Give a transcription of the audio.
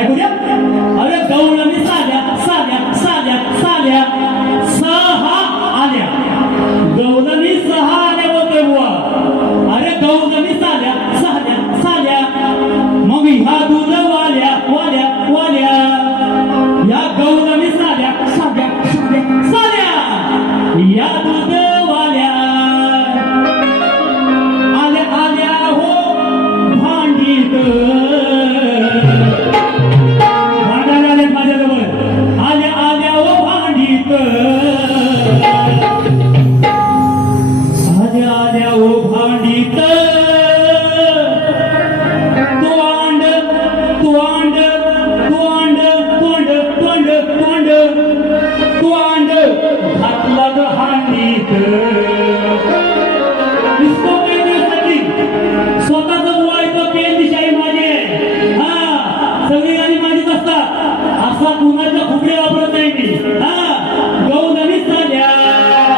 ऐकूया. अरे गवळणी साल्या साल्या साल्या साल्या सहा आल्या. गवळणी सहा आल्या बोलतोय बुवा. अरे गवळणी साल्या साल्या साल्या. मग ह्या दूध वाल्या वाल्या वाल्या या गवळणी साल्या साल्या साल्या साल्या या दूध वाल्या आल्या आल्या हो भांडीत. भांडायला आले माझ्याजवळ. आल्या आल्या हो भांडीत. आल्या आल्या हो भांडीत. तोंड तोंड तोंड तोंड तोंड तोंड तोंड घातलं ग हांडीत. इसको पेरण्यासाठी स्वतःच बोलायचं पेन दिशाही माझी आहे. हा सगळी गाणी माझीच असतात. असा कुणाच्या खुबडे वापरत नाही मी. हा